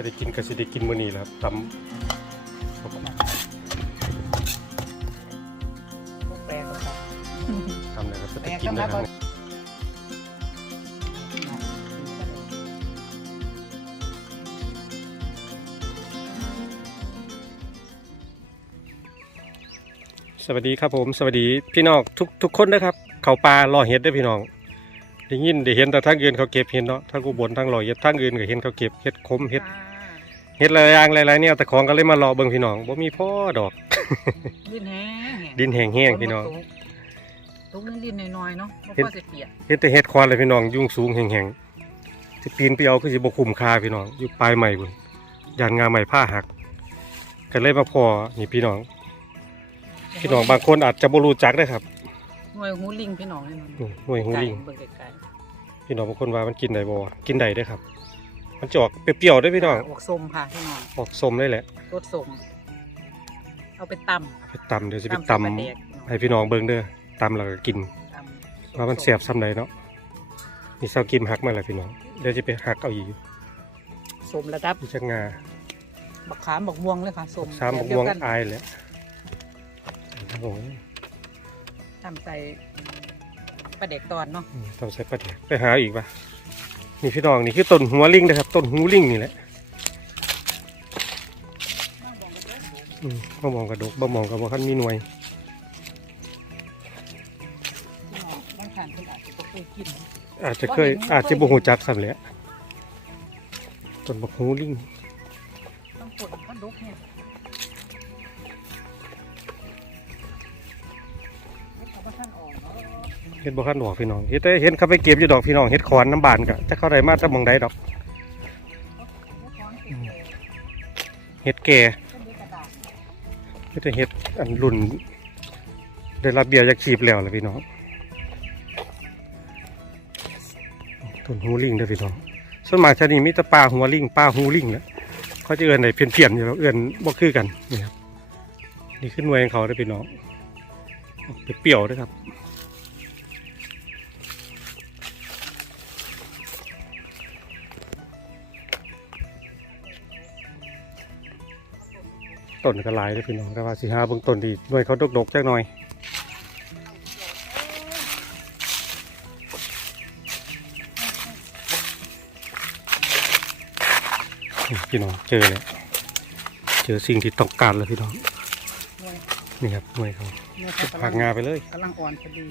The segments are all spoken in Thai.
ยได้กินก็สิได้กินมื้อนี้แหละครับตำแปลก็ครับตำแล้วก็สิแปลได้ก็กินมานะคก็รับสวัสดีครับผม สวัสดีพี่น้องทุกทุกคนนะครับ เขาปลารอเห็ดเด้พี่น้องได้ยินได้เห็นแต่ทางอื่นเขาเก็บเห็ดเนาะทางอุบลทางลอยเห็ดทางอื่นก็เห็นเขาเก็บเห็ดคมเห็ด เห็ดหลายอย่างหลายๆเนี่ยแต่ของก็เลยมารอเบิ่งพี่น้องบ่มีพ่อดอก ดินแห้งดินแห้งๆพี่น้องตุกนี่ดินน้อยๆเนาะบ่เห็นพอสิเปียกเห็นแต่เห็ดคอนเลยพี่น้องยุ่งสูงแห้งๆสิปีนไปเอาคือสิบ่คุ้มค่าพี่น้องอยู่ปลายใหม่พุ่นยานงาใหม่ผ้าหักก็เลยมาพอนี่พี่น้อง พี่น้องบางคนอาจจะบ่รู้จักนะครับหน่วยหูลิงพี่น้องนี่มันอืมหน่วยหูลิงเบิ่งไกลพี่น้องบางคนว่ามันกินได้บ่กินได้เด้อครับ มันจะออกเปรี้ยวๆเด้อๆพี่น้องออกส้มค่ะพี่น้องออกส้มเลยแหละรสส้มเอาไปตำไปตำเดี๋ยวสิไปใส่ตำปลาแดกให้พี่น้องเบิ่งเด้อตำแล้วก็กินตำว่ามันแซ่บซ้ำใดเนาะมีเซากิมหักมาแล้วพี่น้องเดี๋ยวจะไปหักเอาอีกส้มระดับมีจักงาบักขามบักม่วงเลยค่ะส้มสามแบบบเดียวงกันอายแหละโอ้ยตำใส่ปลาแดกตอนเนาะอืมต้องใช้ปลาแดกไปหาอีกปะ นี่พี่น้องนี่คือต้นหัวลิงนะครับต้นหูลิงนี่แหละบ่มองกระดกบ่มองกระบอกขันมีหน่วยอาจจะเคยอาจจะบ่หูจักซ้ำแหละต้นบักหูลิงต้องปนก็ดกเนี่ย เห็ดบ่คันดอกพี่น้องเฮ็ดแต่เห็นเขาไปเก็บอยู่ดอกพี่น้องเฮ็ดขอนน้ำบานก็จะเข้าได้มาแต่หมองใดดอกเฮ็ดแก่เฮ็ดแต่เฮ็ดอันรุ่นได้รับเบี้ยจากชีพแล้วล่ะพี่น้องต้นหูลิงเด้อพี่น้องส่วนมากชนี้มีแต่ปลาหัวลิงปลาหูลิงแหละเขาจะเอื้อนได้เพี้ยนๆอยู่แล้วเอื้อนบ่คือกันนี่ครับนี่คือหน่วยของเขาเด้อพี่น้องเปรี้ยวๆเด้อครับ ต้นก็หลายเลยพี่น้องแต่ว่าสิหาเบื้องต้นดีหน่วยเขาดกๆจักหน่อยนี่พี่น้องเจอแล้วเจอสิ่งที่ต้องการแล้วพี่น้องหน่วยนี่ครับหน่วยเขาหน่วยเก็บเขาผักงาไปเลยกำลังอ่อนพอดี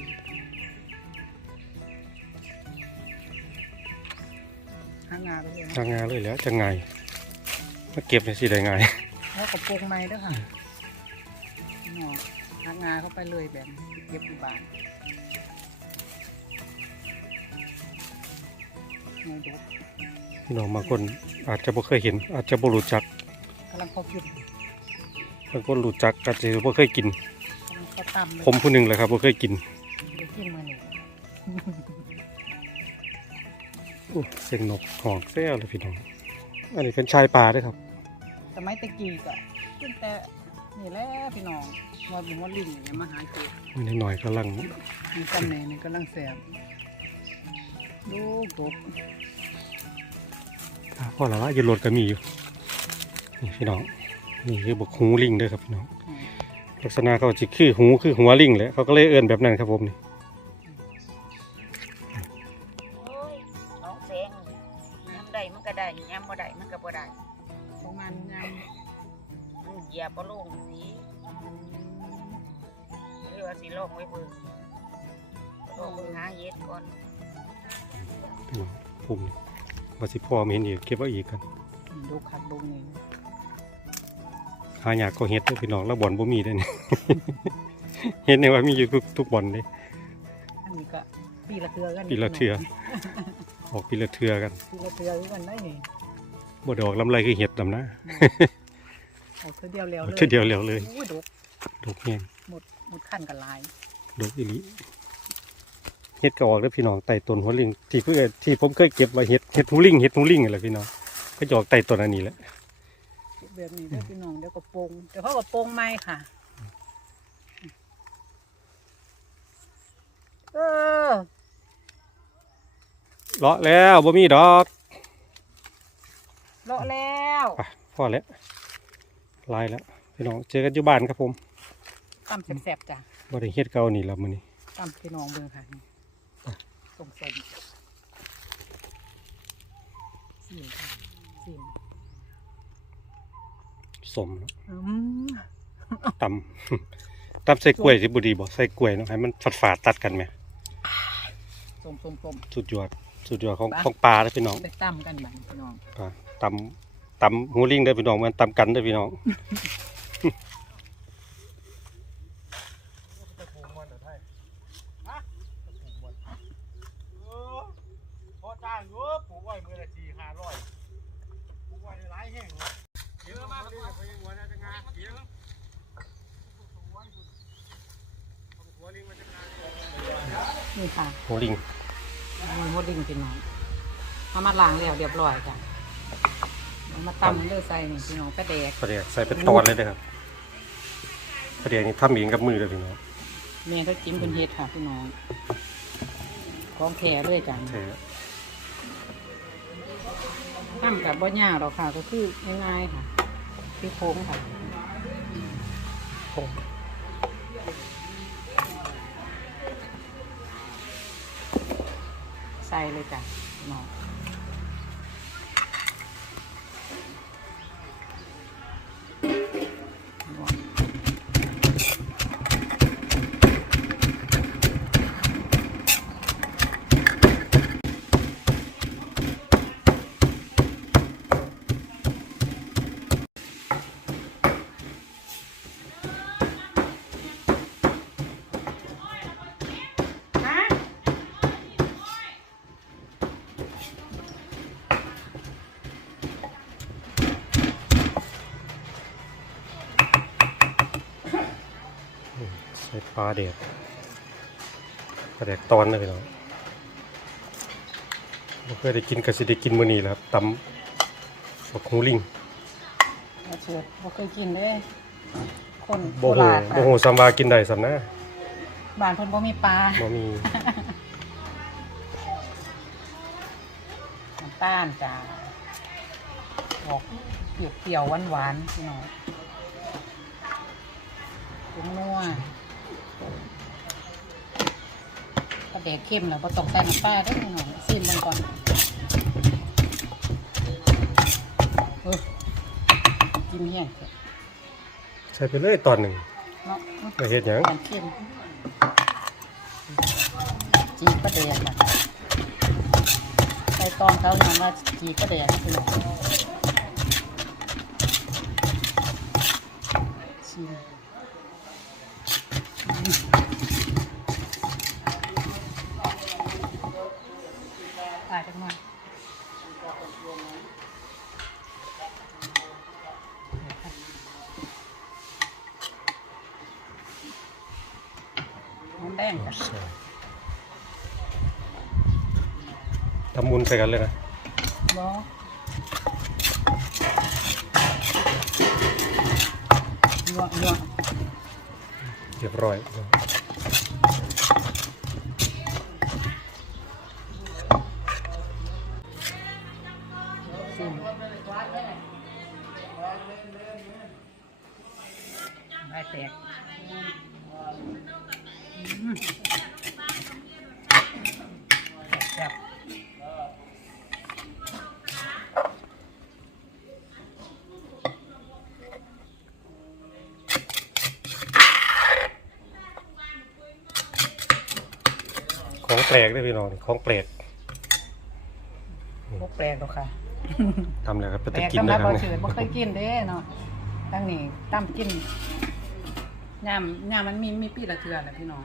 หางาไปเลยผักงาเลยแล้วจะไงมาเก็บเลยสิได้ไง แล้วก็ปลูกไม้ด้วยค่ะหน่อหางาเข้าไปเลยแบบนี้เก็บอยู่บ้านหน่วยดกพี่น้องบางคนอาจจะบ่เคยเห็น อาจจะบ่รู้จักกำลังเข้าจุดบางคนรู้จักอาจจะบ่เคยกิน กำลังเข้าตั้มเลยผมผู้หนึ่งแหละครับบ่เคยกินเดี๋ยวกินมาหนึ่งอู้เสียงนกหองแซ่เลยพี่น้อง อันนี้เป็นชายป่าด้วยครับส มัยตะกี้ก็ขึ้นแต่นี่แหละพี่น้องว่าบุญว่าลิงเนี่ยมาหาเก็บมันหน่อยๆกำลังมีกันแหน่นี่กำลังแสบดูกบอ่าพ่อละว่าอยู่รถก็มีอยู่นี่พี่น้องนี่คือบกหูลิงเด้อครับพี่น้องอืมลักษณะเขาจิคือหูคือหัวลิงแหละเขาก็เลยเอื้อนแบบนั้นครับผมนี่ เหยียบบ่ลงสีหรือว่าสิลงไว้เบิ่งลงเบิ่งหาเห็ดก่อนพี่น้องผมนี่ว่าสิพ่อไม่เห็นอีกเก็บไว้อีกกันดูขัดดูนี่หาอยากก็เฮ็ดเด้อพี่น้องแล้วบ่อนบ่มีได้อนี่เฮ็ดเนี่ยว่ามีอยู่ทุกทุกบ่อนเลยอันนี้ก็ปีละเทือกันปีละเทื่อออกปีละเทือกันปีละเทือคือกันได้นี่บ่ดอกลำไรคือเห็ดดำนะ เอาเทือเดียวแล้วเลยเทื่อเดียวแล้วเลยอุ้ยดกดอกแห้งหมดหมดขั้นกันลายดอกอีหลีเห็ดก็ออกแล้วพี่น้องไต่ต้นหัวลิงที่เพื่อที่ผมเคยเก็บไว้เห็ดเห็ดหูลิงเห็ดหูลิงอะไรพี่น้องก็จะออกไต่ต้นอันนี้แหละแบบนี้เด้อพี่น้องเดี๋ยวก็โปงเดี๋ยวเขาก็โปงไม้ค่ะ เออเลาะแล้วบ่มีดอกเลาะแล้วไปพอแล้ว ลายแล้วพี่น้องเจอกันอยู่บ้านครับผมตำแซ่บๆจ้ะบริเฮ็ดเก่านี่แล้วมื้อนี้ตำพี่น้องเบิ่งค่ะนี่อะส้มๆสิมค่ะสิมสมเนาะอืมตำตำใส่กล้วยสิบ่ดีบ่ใส่กล้วยเนาะให้มันฝาดๆตัดกันแหมส้มส้มส้มสุดยอดสุดยอดของไปของปลาเด้อพี่น้อง ไปตำกันบัดพี่น้องปลาตำ ตำหูลิงเด้อพี่น้องมันตำกันเด้อพี่น้องพอจ้างอยู่ปลูกไว้มือละสี่ห้าร้อยปลูกไว้หลายแห่งเลยเยอะมากเลยไปยังหัวนะจังงาเยอะหัวลิงมันจังงานี่ค่ะหูลิงมีมดลิงพี่น้องเอามาล้างแล้วเรียบร้อยจ้ะ เอามาตำเลือใส่นี่พี่น้องกระแดก ปลาเดียกใส่เป็นตอนเลยเด้อครับปลาเดียกนี่ทำเองกับมือเด้อพี่น้องแม่ก็จิ้มเป็นเฮ็ดค่ะพี่น้องของแท้เลยจ้ะแท้ทำกับบ่ยากหรอกค่ะ ก็คือง่ายๆค่ะคือโค้งค่ะโอ้ใส่เลยจ้ะพี่น้องาเดียกปลาเดียกตอนนะพี่น้องบ่เคยได้กินก็สิได้กินมื้อนี้แหละครับตำบักหูลิงเอาเชือบ่เคยกินเลยคนโคบ่ฮู้ราชบ่ฮู้ซ้ำว่ากินได้ซ้ำนะบ้านเพิ่นบ่มีปลาบ่มีน้ำตาลจ้าออกเปรี้ยวๆหวานๆพี่น้องกุ้งนัว กระเดกเข้มแล้วบ่ต้องใส่น้ำปลาเด้อพี่น้องซิมมันก่อนเออกินแห้งเถอะใส่ไปเลยตอนหนึ่งเนาะแล้วเฮ็ดหยังมันเข้มจีกระเดกค่ะใส่ตอนเขาอย่างว่าจีกระเดกนะพี่น้องชิม แดงจ้ะใส่ทำมุนใส่กันเลยนะบอยัวยัวเรียบร้อยชิมได้แตกอืมแซ่บ ของแปลกเด้อพี่น้องของแปลกพวกแปลกหรอกค่ะทำแล้วครับเป็นแปลตะกกินสำหรันะบครัเราบเฉยบ่เคยกินเด้เนาะตั้งนี้ตั้มกิน ยามยามมันมีมีปีละเทือแหละพี่น้อง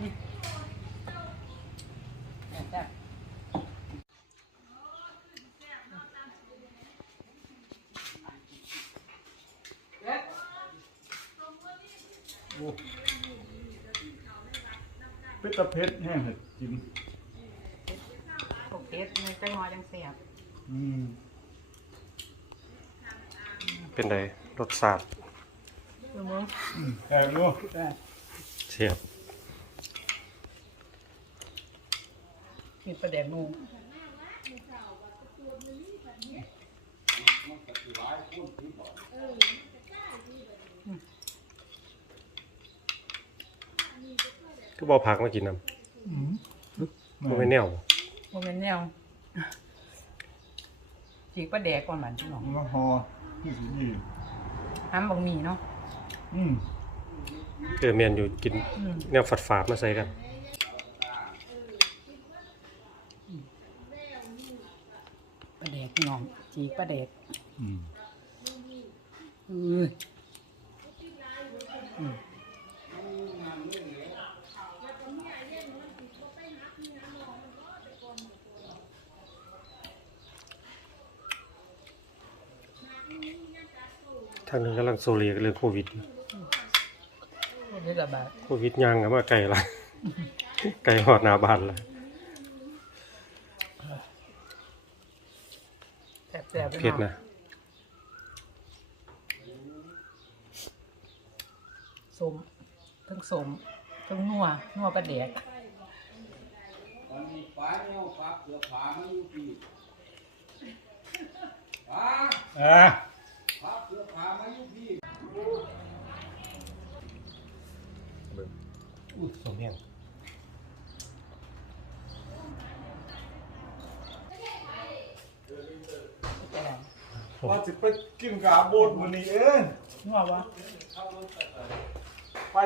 นี่แซ่บเป็นตะเพชรแห้งเห็ดจิ้มพวกเพชรในใจหอยจังแซ่บอืมเป็นได รสชาติแซ่บรู้เสียบกินปลาแดงนูก็บอผักมากินน้ำมันไม่แนวมันเป็นแนวจีบปลาแดกก่อนหมันพี่น้องมนก็พอที่สุดยี่ นี่ห้ำบะหมี่เนาะอืมเออเมียนอยู่กินอืมแนวฝาดฝาดๆมาใส่กันปลาแดกพี่น้องจีกปลาแดกอืมเอ้ยอืม ทางนึงกำลังโซเลียกับเรื่องโควิดอยู่นี่ระบาดโควิดยังกับมาไกลละไกลหอดหนาบานละแสบๆพี่เผ็ดน้องนะสมทั้งสมทั้งนัวนัวปลาแดกอ่า อู้สมเนียงว่าสิไปกินกาโบดมื้อนี้เองนัววะไป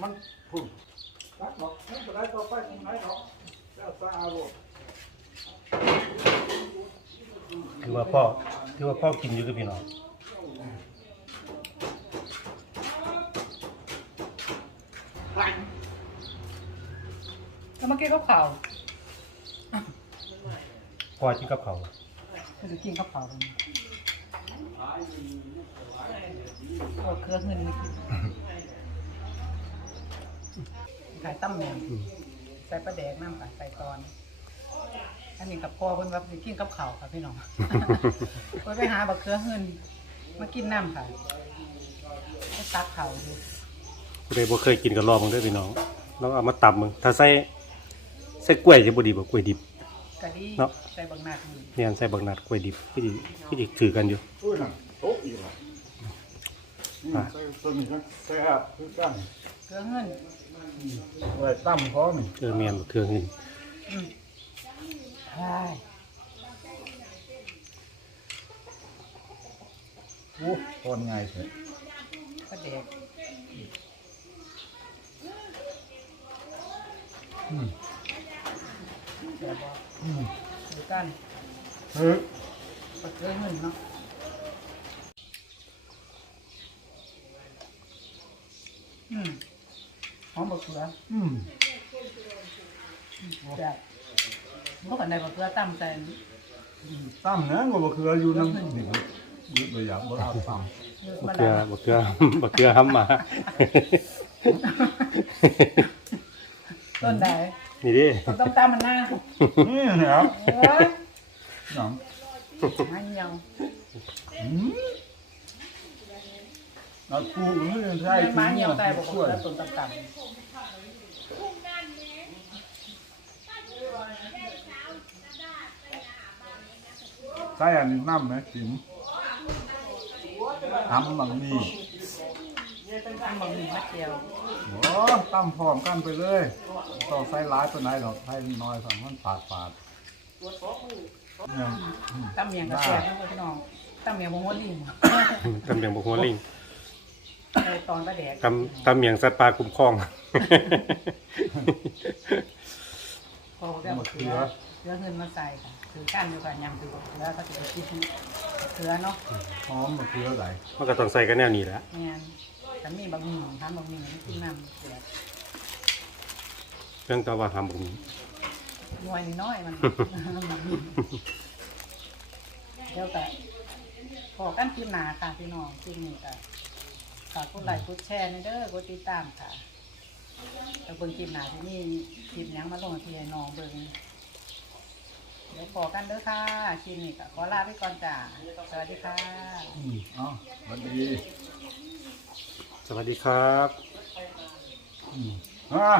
มันพุ่นตักดอกไม่เป็นไรต่อไปตรงไหนดอกแล้วสะอาดโลดถือว่าพ่อถือว่าพ่อกินอยู่กับพี่น้อง แล้วเมื่อกี้ก็เผาพ่อกินกับเขาวคือจะกินข้าวเผากันก็เครื่องเงินไม่กินขายตั้มแหนมใส่ปลาแดกน้ำค่ะใส่ตอน อันนี้กับพ่อเพิ่นว่าสิกินกับข้าวค่ะพี่น้อง เพิ่นไปหาบักเครือเงินมากินน้ำค่ะไปตักข้าวดู ผู้ใดบ่เคยกินก็ลองมึงเด้วยพี่น้องลองเอามาตำมึงถ้าใส่ ใส่กล้วยจะบ่ดีบ่กล้วยดิบ กะดีเนาะ ใส่บักนาดนี่เนี่ยใส่บักนัดกล้วยดิบก็สิก็สิถือกันอยู่อุ้ยนั่นโต๊ะอีกแล้วอืมอะใส่ตัวนี้ก็แซ่บคือกันเครือเงินไว้ตั้มพร้อมนี่เออเมียนเครื่องหินอืมใช่โอ้ตอนไงเถอะปลาแดกอืมเดี๋ยวบอก อืมดูกันเฮ้ยปักเครื่องเงินเนาะอืมหอมบักเขืออืมจ้ะเมื่อก่อนได้บักเขือตั้มใจตั้มนะก็บ่คืออยู่นำนี่ครับยึดไปอยากบ่เอาตั้มเยอะบัมากเกลือแล้วบักเกลือบักเกลือห้ำมาต้นใด นี่ดิต้นต้มตามมันหน้านี่นะครับเอ้ยหนังมันเหี่ยวอืมเอากูนี่ใช่มันมาเหี่ยวใจบอกช่วว่ายต้นต่ำใส่อันนี้น้ำไหมจิ๋มทำบังนี่ ๆตั้มบะหมี่มะเจียวโอ้ตั้มพร้อมกันไปเลยต้องใส่ร้ายตัวไหนหรอกให้น้อยฝั่งมันปาดปาดเนี่ยอืมตั้มเมียงกระแสนะพี่น้องตั้มเมียงบงหัวลิงตำเมียงบกหัวลิงใส่ตอนปลาแดกตำตำเมียงสัตว์ปลาคุ้มครอง พอได้บักเขือเขือเงินมาใส่ค่ะถือก้านอยู่กับยำถือบักเขือก็ถือกินเขือเนาะหอมมะเขือไหลมันก็ต้องใส่กันแนวนี้แหละ เนี่ย แต่มีบะหมี่ทำบะหมี่ไม่กินน้ำเสือเรื่องตัวว่าทำบุญหน่วยน้อยมันเดี๋ยวแต่ขอกันคลิปหนาค่ะพี่น้องคลิปนี้ก็ฝากกดไลค์กดแชร์ในเด้อกดติดตามค่ะแต่เบิ่งคลิปหนาที่นี่คลิปหยังมาลงที่ให้น้องเบิ่งเดี๋ยวขอกันเด้อค่ะคลิปนี้ก็ขอลาไปก่อนจ้าสวัสดีค่ะ อืมเอ้าสวัสดี สวัสดีครับอ่า